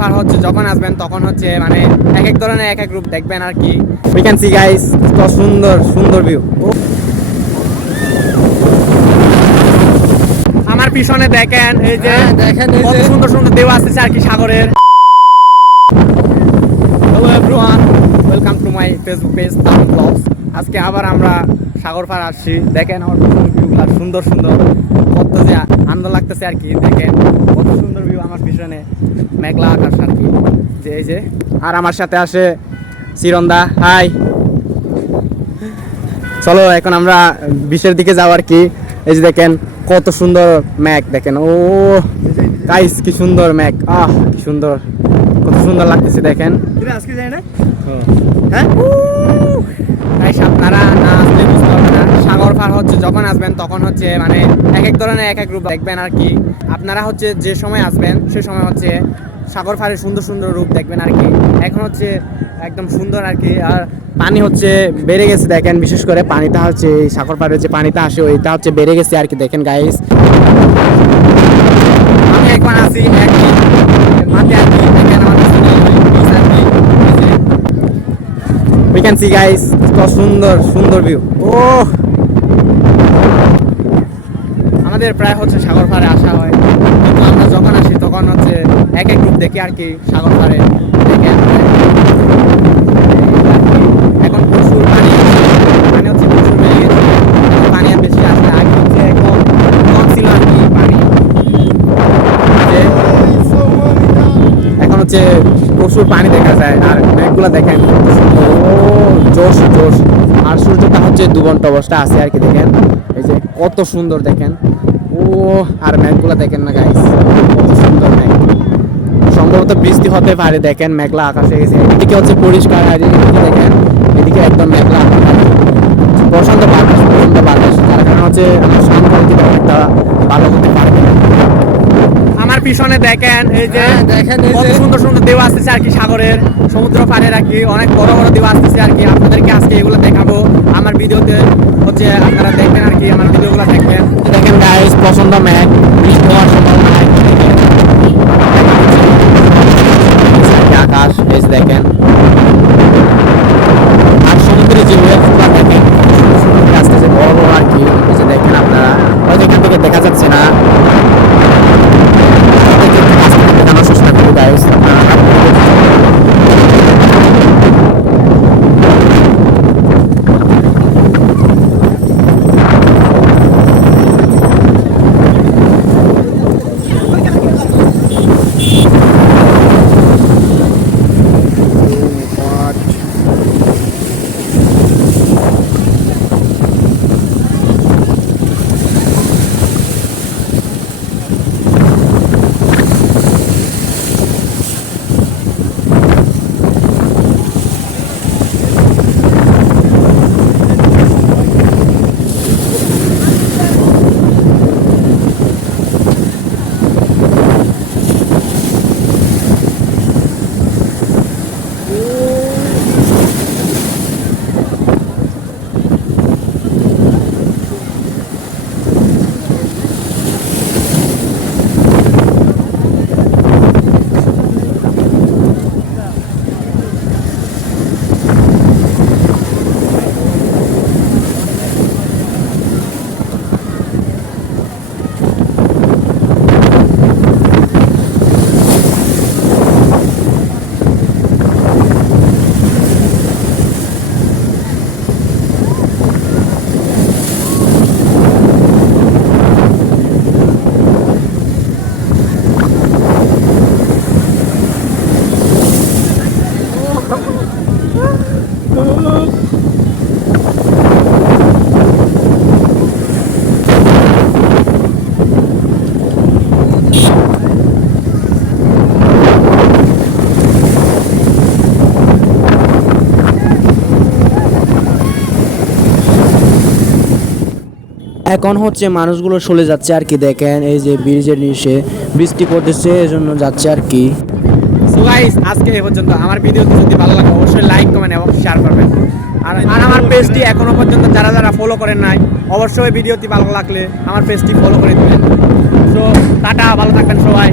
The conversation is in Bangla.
পার হচ্ছে যখন আসবেন তখন হচ্ছে মানে এক এক ধরনের এক এক রূপ দেখবেন আর কি। উই ক্যান সি গাইস, কত সুন্দর সুন্দর ভিউ। আমার পিছনে দেখেন এই যে দেখেন কত সুন্দর সুন্দর ঢেউ আসছে আর কি সাগরের। Hello everyone, welcome to my Facebook page Tamim blogs. আজকে আবার আমরা সাগর পার আসছি। দেখেন আমার ভিউগুলো সুন্দর সুন্দর, কত যে আনন্দ লাগতেছে আর কি। দেখেন কত সুন্দর ভিউ আমার পিছনে, মেঘলা আকাশ আর কি। যে এই যে আর আমার সাথে আসে চিরন্দা। হাই, চলো এখন আমরা বিচের দিকে যাও আর কি। এই যে দেখেন কত সুন্দর মেঘ, দেখেন ও গাইস কি সুন্দর মেঘ, কি সুন্দর, কত সুন্দর লাগতেছে দেখেন। আজকে যাই না হ্যাঁ গাইস, আপনারা না আসলে বুঝতে পারবেন না। সাগর পার হচ্ছে যখন আসবেন তখন হচ্ছে মানে এক এক ধরনের এক এক রূপ দেখবেন আর কি। আপনারা হচ্ছে যে সময় আসবেন সে সময় হচ্ছে সাগর পাড়ের সুন্দর সুন্দর রূপ দেখবেন আর কি। এখন হচ্ছে একদম সুন্দর আর কি। আর পানি হচ্ছে বেড়ে গেছে দেখেন, বিশেষ করে পানিটা হচ্ছে এই সাগর পাড়ের যে পানিটা আসে ওইটা হচ্ছে বেড়ে গেছে আর কি। দেখেন গাইস, আমি এখন আছি এক মাঠে আর কি। দেখেন আমার we can see guys, কত সুন্দর সুন্দর ভিউ। আমাদের প্রায় হচ্ছে সাগর পাড়ে আসা হয়, কিন্তু আমরা যখন আসি তখন হচ্ছে এক এক রূপ দেখি আর কি সাগর পাড়ে। দেখেন এখন প্রচুর পানি, পানি হচ্ছে প্রচুর বেড়ে গেছে, পানি আর বেশি আসে। আগে হচ্ছে একদম কম ছিল আর কি পানি, এখন হচ্ছে প্রচুর পানি দেখা যায়। আর মেঘগুলো দেখেন কত সুন্দর, জোশ জোশ। আর সূর্যটা হচ্ছে ডুবন্ত অবস্থা আছে আর কি। দেখেন এই যে কত সুন্দর দেখেন, আর মেঘগুলো দেখেন না গাইস, কত সুন্দর মেঘ। সম্ভবত বৃষ্টি হতে পারে, দেখেন মেঘলা আকাশে গেছে। এদিকে হচ্ছে পরিষ্কার, আর এদিকে দেখেন এদিকে একদম মেঘলা আকাশ, প্রশান্ত বাতাস, প্রশান্ত বাতাস। যার কারণে হচ্ছে আমার সামনে দিকে একটা ভালো হতে পারবে। আমার পিছনে দেখেন এই যে দেখেন কত সুন্দর সুন্দর ঢেউ আসতেছে আর কি সাগরের, সমুদ্র পাড়ের আর কি। অনেক বড় বড় ঢেউ আসতেছে আর কি। আপনাদেরকে আজকে এগুলো দেখাবো আমার ভিডিওতে, হচ্ছে আপনারা দেখবেন আর কি, আমার ভিডিওগুলো দেখবেন। দেখেন গাইস পছন্দ মেঘ, বৃষ্টি হওয়ার সম্ভাবনা আকাশ। এই দেখেন আর সমুদ্রের যে ওয়েভগুলো দেখেন আসতেছে বড় বড় আর কি। এই যে দেখেন আপনারা হয়তো এখান থেকে দেখা যাচ্ছে না, দেখানোর চেষ্টা করি গাইস। এখন হচ্ছে মানুষগুলো চলে যাচ্ছে আর কি। দেখেন এই যে ব্রিজের নিচে বৃষ্টি পড়তেছে, এজন্য যাচ্ছে আর কি। সো গাইস, আজকে এই পর্যন্ত। আমার ভিডিওটি যদি ভালো লাগে অবশ্যই লাইক কমেন্ট এবং শেয়ার করবেন। আর আমার পেজটি এখনো পর্যন্ত যারা যারা ফলো করেন নাই অবশ্যই ভিডিওটি ভালো লাগলে আমার পেজটি ফলো করে দিবেন। সো টাটা, ভালো থাকবেন সবাই।